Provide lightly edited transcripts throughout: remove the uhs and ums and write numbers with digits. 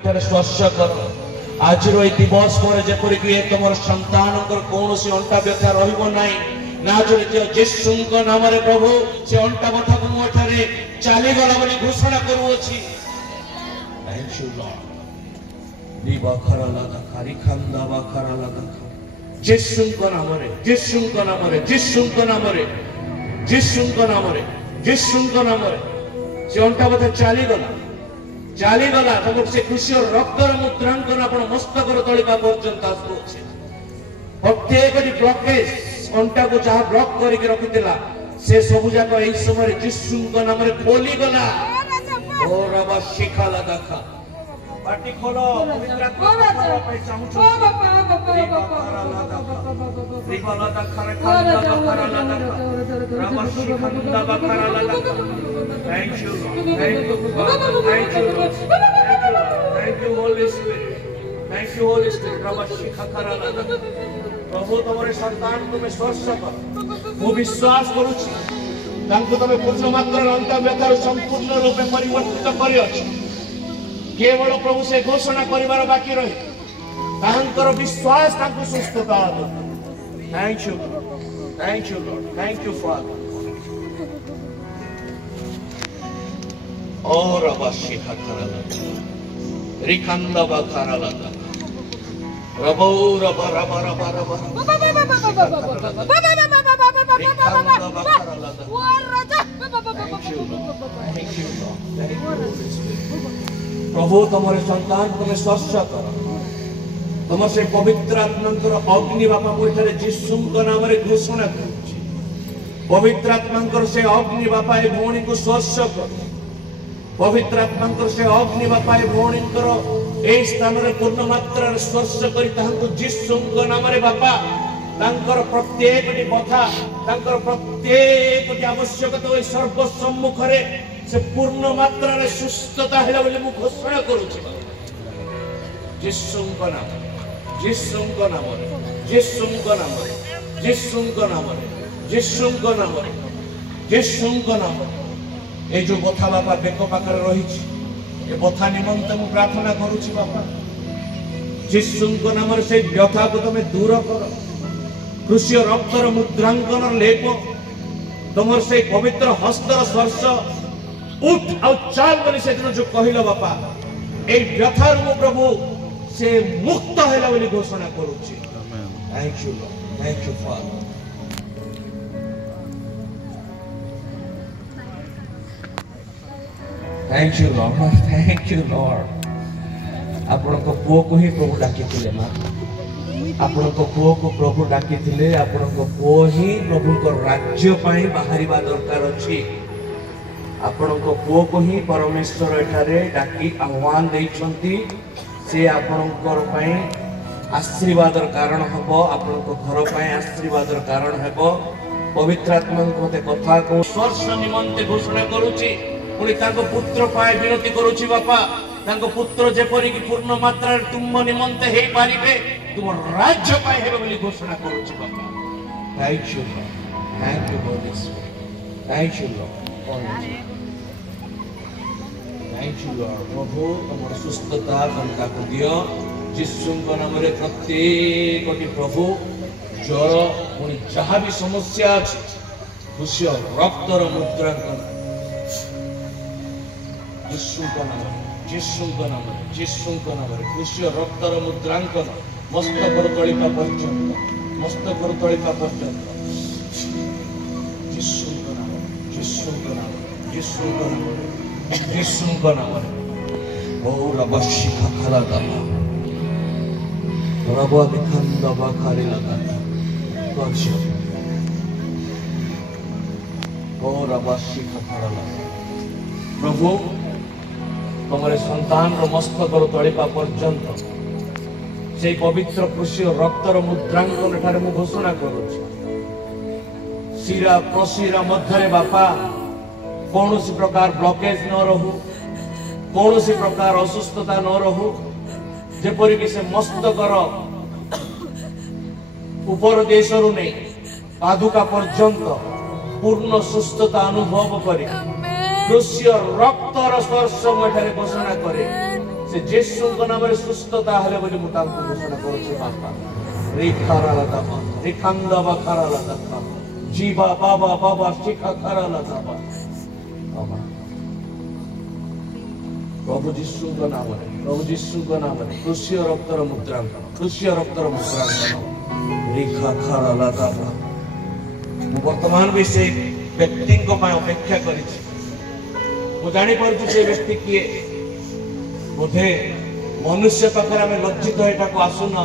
स्पर्श कर आज दिवस पर जपरिक तुम सन्तान कौन अंटा व्यथा रहा ना जेसु नाम प्रभु से अंटा बथा को मुझे चलीगला घोषणा करुच्ची जेसु नाम जेसु नाम जेसु नाम जेसु नाम जेसु नाम से अंटा बथा चलीगला तुम से खुशी रक्तर मुद्रांकन आप मस्तक तलिका पर्यंत आसूचे प्रत्येक ब्लकेज अंटा को जहाँ ब्लक करके रखिला से सब जाक यही समय जीशु नाम खोली गला और अब शिखाला देखा पाटी खोलो पवित्र आत्मा पे चाहूछु रिबाला दखरा खाला बखरा लगा रब शिखंदा बखरा लगा thank you thank you holy spirit रब शिखरा लगा प्रभु तुमरे संतान तुम्हें स्पर्श कर मु विश्वास करूची तांको तमे पूर्ण मात्र अंत व्यथार संपूर्ण रूपे परिवर्तित करियो केवल प्रभु से घोषणा करिवार बाकी रही तांकर विश्वास तांको सुस्थता दो thank you lord thank you father और अवश्य खतरा रिकंदा बखरा लगा रबो रब रब रब रब प्रभु तुम संतान तुम्हें स्पर्श कर तुम से पवित्र आत्मा अग्नि बापा मुझे जीशु नाम घोषणा कर पवित्र आत्मा से अग्नि बापा ए भौणी को स्पर्श कर पवित्र आत्मा से अग्नि बापा ए भौणी ए स्थान में पूर्ण मात्रा स्पर्श कर जीशु नाम बापा प्रत्येक कथा प्रत्येक आवश्यकता सर्वसम्मुख से पूर्ण मात्रा सुस्थता है घोषणा करुच्ची जीशु नाम जीशु नाम जीशु नाम जीशु नाम जीशु नाम जीशु नाम ये जो बथा बापा बेक पाखे रही बथा निमंत मु प्रार्थना करुच्ची बापा जीशु नाम से व्यथा को तुम दूर कर कृषि रक्तर मुद्रांकन लेप तुम से पवित्र हस्तर स्पर्श उठ और चाल बोली से दिन जो कहल बापा ए व्यथार मु प्रभु से मुक्त है बोली घोषणा करुच्ची thank you father thank you lord आपण को पुओ को ही प्रभु डाकी थिले मां आपण को पुओ को प्रभु डाकी थिले आपण को पुओ ही प्रभु को राज्य पाई बाहरिबा दरकार अछि आपण को पुओ को ही परमेश्वर एठारे डाकी आह्वान देइछंती से आपणकर पाई आशीर्वादर कारण हबो आपण को घर पाई आशीर्वादर कारण हबो पवित्र आत्मा मते कथा को स्पर्श निमंते घोषणा करूची पुणी ताको पुत्र पाए विनती करूची बापा ताको पुत्र जेपरि कि पूर्ण मात्रा तुम निमंते हे पारिबे तुम राज्य पाए हेबे बोली घोषणा करूची बापा thank you holy spirit thank you lord प्रभु तुम सुस्थता कंका को दियो जीशु नाम रे प्रत्येक प्रभु ज्वर पुणी जहाँ भी समस्या अछि खुशी रक्तर मुद्रांकन जीशु नाम जीशु नाम खुशी रक्तर मुद्रांकन मस्तक तलिका पर्यंत जीशु नाम और अवश्य खला दबा रब दिखंद बखारी लगा और अवश्य खला लगा प्रभु तुमरे संतान मस्तक तलिका पर्यंत से पवित्र कृषि रक्तर मुद्रांकन ठारे मु घोषणा करुछि शिरा प्रशिरा मध्य बापा कौन प्रकार ब्लॉकेज न रहू कौन प्रकार असुस्थता न रहू जेपरिक से मस्तकर ऊपर देश नहीं पादुका पर्यंत पूर्ण सुस्थता अनुभव करे कृष्य रक्तर स्पर्श मठारे घोषणा करे से यीशुଙ୍କ नामରେ ସୁସ୍ଥତା ହେଲେ ବୋଲି ମୁଁ ତାଙ୍କୁ ଘୋଷଣା କରୁଛି ବାପା ରିଖାରାଲା ଦାବା ରିଖାନ୍ଦବା ଖାରାଲା ଦାବା जीवा बाबा बाबा शिखा कराला दाबा बाबा प्रभु यीशुଙ୍କ नामରେ खुशी रक्तर मुद्रांकन रेखा खाराला दाबा ମୁଁ ବର୍ତ୍ତମାନ ବି ସେ ବ୍ୟକ୍ତିଙ୍କ ପାଇଁ ଅପେକ୍ଷା କରିଛି ମୁଁ ଜାଣି ପାରୁଛି ସେ ବ୍ୟକ୍ତି କିଏ ବୋଧେ ମନୁଷ୍ୟ ପାଖରେ ଆମେ ଲଜ୍ଜିତ ଏଟାକୁ ଆସୁନା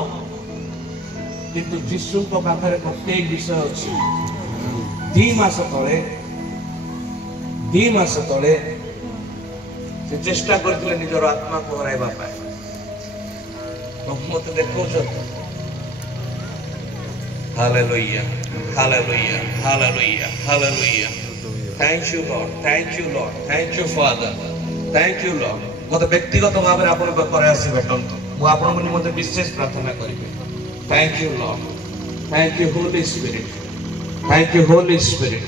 କିନ୍ତୁ ଯୀଶୁଙ୍କ ପାଖରେ ପ୍ରତ୍ୟେକ ବିଷୟ ଅଛି 2 मास तले से चेष्टा करथिले निजर आत्मा को हराइबा पाए मत देखो hallelujah hallelujah hallelujah hallelujah thank you father thank you Lord मत व्यक्तिगत भाव में आपण करे आसी भेटंतो मु आपण मते विशेष प्रार्थना करिबे thank you lord thank you holy spirit Thank you, Holy Spirit.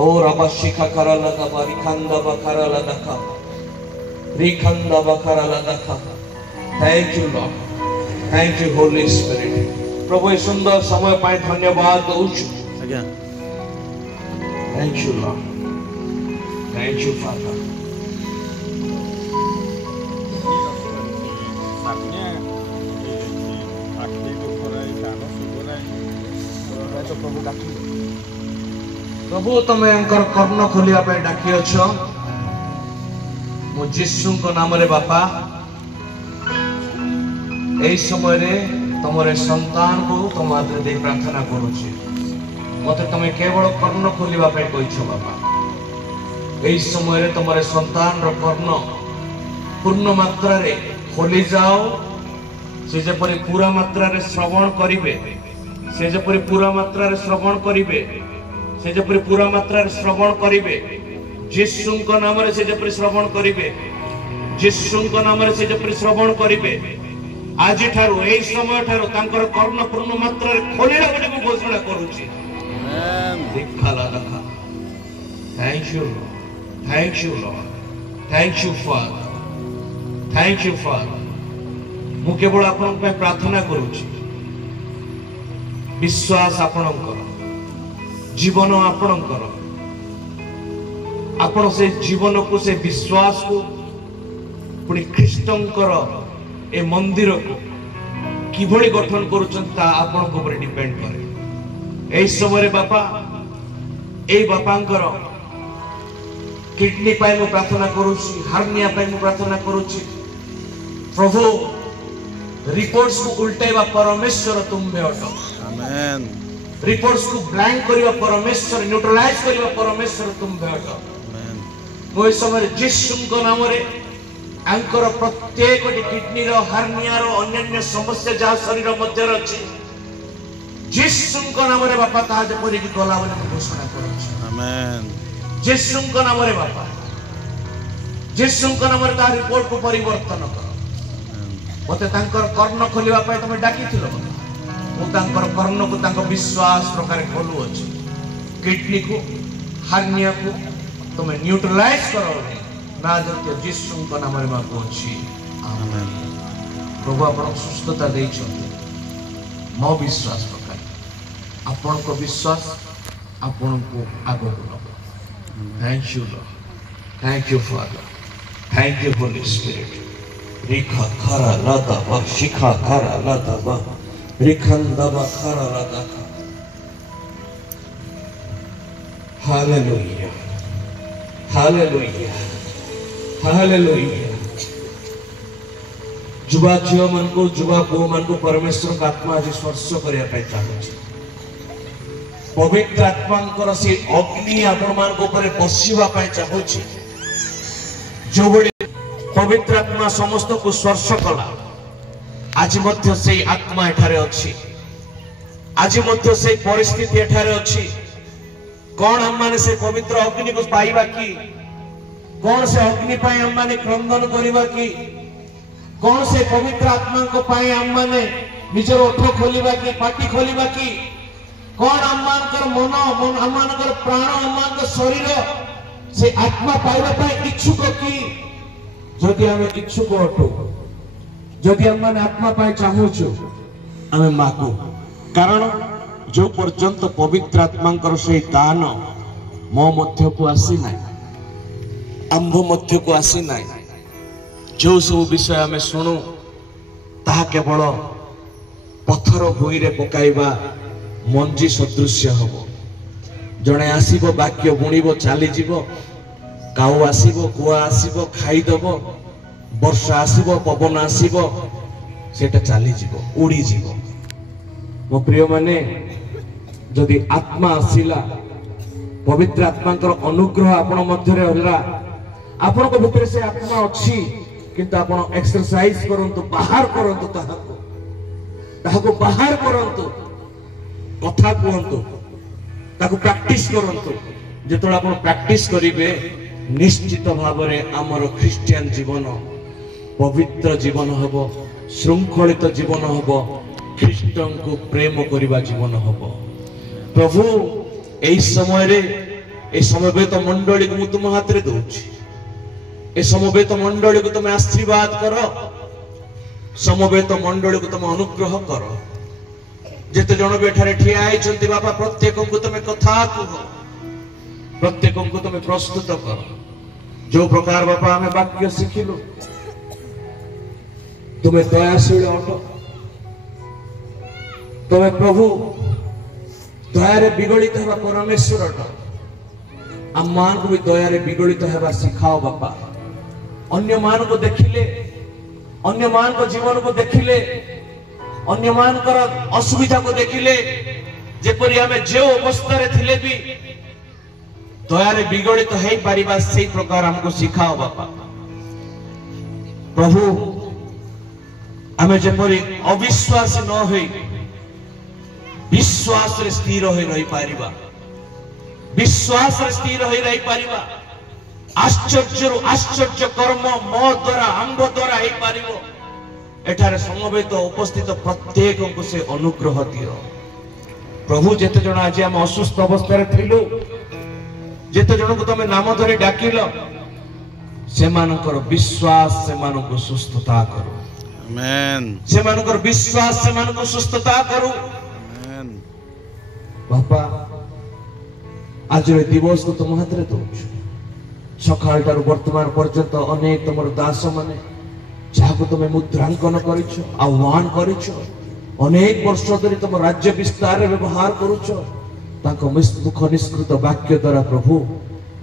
Oh, Rabba Shikha Karala Daba, Rikhanda Bakarala Daka. Rikhanda Bakarala Daka. Thank you, Lord. Thank you, Holy Spirit. Prabhu, ये सुंदर समय पाए धन्यवाद दूँ. Thank you, Lord. Thank you, Father. प्रभु तुम्हें अंकर कर्ण खोलिया पे डाकी अछो मो यीशु को नाम रे बापा एई समय रे तमरे संतान को तुम आदर दे प्रार्थना करूची मते तमे केवल कर्ण खोलिया पे कहिछो बापा एई समय रे तमरे संतान रो कर्ण पूर्ण मात्रा रे खोली जाओ से जे परि पूरा मात्रा रे श्रवण करिवे से जे परि पूरा मात्रा रे श्रवण करिवे से जेपरि पूरा मात्रा रे श्रवण करिवे यीशुଙ୍କ नामରେ से जेपरि श्रवण करिवे यीशुଙ୍କ नामରେ से जेपरि श्रवण करिवे आज ठारो एई समय ठारो तांकर कर्ण पूर्ण मात्रा रे खोलिला बोली मु घोषणा करूची आमेन दिखाला देखा thank you lord thank you father मु केवल आपन पे प्रार्थना करूची विश्वास आपणकर जीवन आपणकर आपण से जीवन को से विश्वास को पुणी ख्रीष्टंकर ए मंदिर को किभली गठन करूचंता आपण को ऊपर डिपेंड करे ए समय रे बापा ए बापांकर किडनी पाई मु प्रार्थना करूची हार्निया पाई मु प्रार्थना करूची प्रभु रिपोर्ट्स को उल्टेवा परमेश्वर तुम में अटो आमेन रिपोर्ट्स को ब्लैंक करिवा परमेश्वर न्यूट्रलाइज करिवा परमेश्वर तुम भेट आमेन मो समय यीशुଙ୍କ नाम रे अंकर प्रत्येक किडनी रो हार्निया रो अन्य समस्या जा शरीर मध्य अछि यीशुଙ୍କ नाम रे बापा ता जे परि की गला बोले घोषणा करू आमेन यीशुଙ୍କ नाम रे बापा यीशुଙ୍କ नाम रे ता रिपोर्ट को परिवर्तन करो मते तांकर कर्ण खोलिवा पय तमे डाकी थिलो कर्ण को विश्वास प्रकार खोलू अच्छे किडनी को हार्निया को तुम्हें न्यूट्रलाइज करो ना जते यीशु नाम रे मागु अछि आमेन प्रभु आपण सुस्थता देइछ मो विश्वास प्रकार आपण को विश्वास आपण को आगो नबो thank you lord thank you father thank you holy spirit रेखा खरा लादा वा शिखा खरा लादा वा रिखंदा बखरा लगा हालेलुया हालेलुया हालेलुया जुबा झियो मन को जुबा बो मन को परमेश्वर का आत्मा आज स्पर्श करिया पाई चाहूची पवित्र आत्मांकर से अग्नि आपण मान को ऊपर बसिवा पाई चाहूची जो बड़ी पवित्र आत्मा समस्त को स्पर्श कला आज मध्य से आत्मा एठारे अछि आज मध्य से परिस्थिति एठारे अछि कौन हम माने से पवित्र अग्नि को पाइबा की कौन से अग्नि पाए हम माने क्रंदन करिबा की कौन से पवित्र आत्मा को पाए हम माने निजर ओठ खोलिबा की पाटी खोलिबा की कौन हम मानकर मन हम मानकर प्राण हम मानकर शरीर से आत्मा पाइबा पाए इच्छुक की जदि हम इच्छुक अटू जदि आम मैंने आत्मा पाए चाहूचु आम मागु कारण जो पर्यंत पवित्र आत्मा से दान मो मध्य को आसी ना आंभ मध्य को आसी ना जो सब विषय आम शुणु ताहा केवल पत्थर भूई रे पकाइबा मंजी सदृश्य हम जड़े आसब वाक्य बुणव चलीज काऊ आसब कुआ आसब खाईदेव वर्षा आसब पवन आसब सेटा चलीज उड़ीज मो प्रिय माने जदि आत्मा आसिला पवित्र आत्मा अनुग्रह आपण मध्य रहला आपण को भितर से आत्मा अच्छी किंतु आपण एक्सरसाइज करंतु बाहर करंतु ताहाको बाहर करंतु कथा कहंतु ताको प्रैक्टिस करंतु जेतोला आपण प्रैक्टिस करिवे निश्चित भाव में आमर ख्रिस्टियन जीवन पवित्र जीवन हबो श्रृंखलित जीवन हबो ख्रीष्टन को प्रेम करिबा जीवन हबो प्रभु एई समय रे ए समवेत मंडली को तुम हाथ रे दउछि ए समवेत मंडली को तुम आशीर्वाद करो समवेत मंडली को तुम अनुग्रह करो जेते जण बेठारे ठिया आइछन्ति बाबा प्रत्येक को तुम कथा कहो प्रत्येक को तुम प्रस्तुत करो जो प्रकार बापा आम वाक्य शिखिलु तुम्हें दयाशील अट तुम्हें प्रभु दयारे विगलित होगा परमेश्वर अट आम मान को भी दयारे विगलित होगा सिखाओ बापा अन्य मान को देखिले अन्य मान को जीवन को देखिले अन्य मान कर असुविधा को देखिले जेपरि आमे जे अवस्था रे थिले भी दयारे विगलित है पारिबा से प्रकार हमको सिखाओ बापा प्रभु आमे जेपरि अविश्वासी न होई विश्वास रे स्थिर होई रही पारिबा विश्वास रे स्थिर होई रही पारिबा आश्चर्य आश्चर्य कर्म मो द्वारा आंब द्वारा हे पारिबो एठारे समवेत उपस्थित प्रत्येक को से अनुग्रह दियो प्रभु जेते जण आज हम असुस्थ अवस्था रे थिलु जेते जण को तमे नाम धरि डाकिलो से मानकर विश्वास से मानको सुस्थता करो आमेन से मानकर विश्वास से मानको सुस्थता करो आमेन बापा आज रे दिवस को तुम हाथ रे दउछु सकाळ तार वर्तमान पर्यंत अनेक तुमर दास माने जाको तुमे मुद्रांकन करिछो आह्वान करिछो अनेक वर्ष धरि तुम राज्य विस्तार व्यवहार करूछो ताको मुख निष्कृत वाक्य द्वारा प्रभु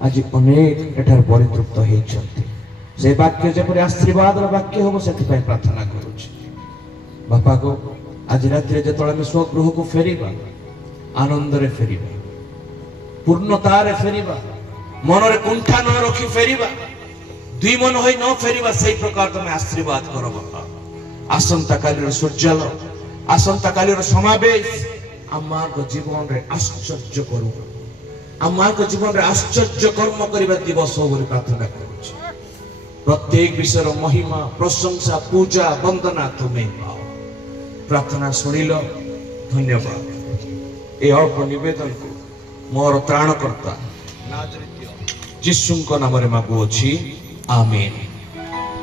आज अनेक एठार परितृप्त हेइछन्ति से वाक्य जेपरि आशीर्वाद वाक्य होबो सेति पय प्रार्थना करूछि बापा को आज रात्रि जेतळे हम स्वगृह को फेरिबा आनंद रे फेरिबा पूर्णता रे फेरिबा मन रे कुंठा न रखी फेरिबा दुई मन होई न फेरिबा सेही प्रकार तुम आशीर्वाद करो बापा आसंता काली सूर्यालो आसंता काली समावेश आमार को जीवन रे आश्चर्य करू आमार को जीवन रे आश्चर्य कर्म करिबा दिवस हो बोली प्रार्थना करूछि प्रत्येक विषय महिमा प्रशंसा पूजा वंदना तुम्हें पाओ प्रार्थना सुनिलो धन्यवाद ए अल्प निवेदन को मोर त्राणकर्ता नाजरेय यीशु को नाम रे मागुछि आमीन।